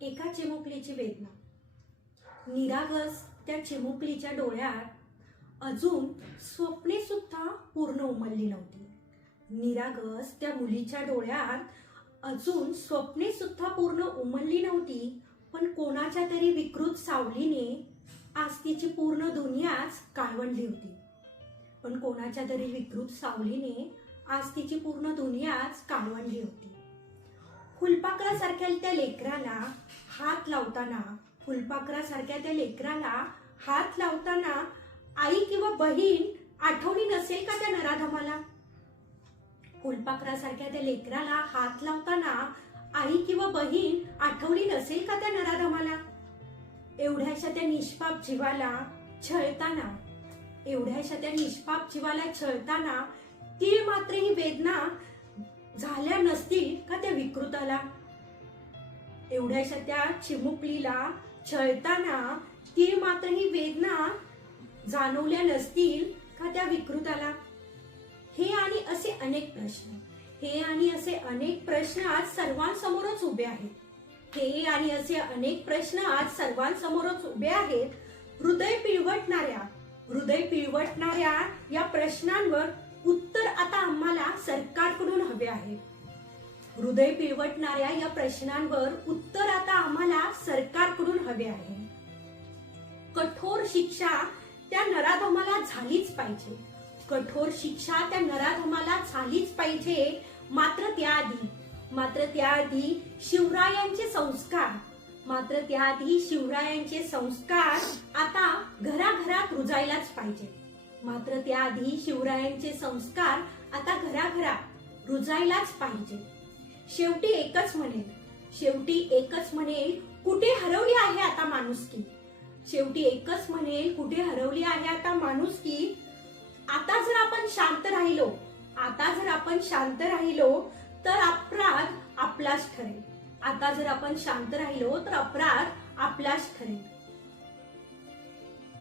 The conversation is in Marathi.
एका चिमुकलीची वेदना. निरागस त्या चिमुकलीच्या डोळ्यात अजून स्वप्ने सुद्धा पूर्ण उमलली नव्हती. निरागस त्या मुलीच्या डोळ्यात अजून स्वप्ने सुद्धा पूर्ण उमलली नव्हती, पण कोणाच्या तरी विकृत सावलीने आज तिची पूर्ण दुनियाच काळवंडली होती. पण कोणाच्या तरी विकृत सावलीने आज तिची पूर्ण दुनियाच काळवंडली होती. फुलपाखरासारख्या त्या लेकराला हात लावताना, फुलपाखरासारख्या त्या लेकराला हात लावताना आई किंवा बहीण आठवणी नसेल का त्या नराधमाला? फुलपाखरासारख्या त्या लेकराला हात लावताना आई किंवा बहीण आठवणी नसेल का त्या नराधमाला? एवढ्याशा त्या निष्पाप जीवाला छळताना, एवढ्याशा त्या निष्पाप जीवाला छळताना तीळ मात्र ही वेदना झाल्या नसतील का त्या विकृताला? एवढ्याशा त्या चिमुकलीला छळताना तीळ मात्र ही वेदना जाणवल्या नसतील का त्या विकृताला? हे आणि असे अनेक प्रश्न, हे आणि असे अनेक प्रश्न आज सर्वांसमोरच उभे आहेत. हे आणि असे अनेक प्रश्न आज सर्वांसमोरच उभे आहेत. हृदय पिळवटणाऱ्या या प्रश्नांवर उत्तर आता आम्हाला सरकारकडून हवे आहे. हृदय पिळवटणाऱ्या या प्रश्नांवर उत्तर आता आम्हाला सरकारकडून हवे आहे. कठोर शिक्षा त्या नराधमाला झालीच पाहिजे. कठोर शिक्षा त्या नराधमाला झालीच पाहिजे. मात्र त्याआधी शिवरायांचे संस्कार आता घराघरात रुजायलाच पाहिजे. मात्र त्याआधी शिवरायांचे संस्कार आता घराघरात रुजायलाच पाहिजे. शेवटी एकच म्हणेल, कुठे हरवली आहे आता माणुसकी? शेवटी एकच म्हणेल, कुठे हरवली आहे आता माणुसकी? आता जर आपण शांत राहिलो तर अपराध आपलाच ठरेल. आता जर आपण शांत राहिलो तर अपराध आपलाच ठरेल.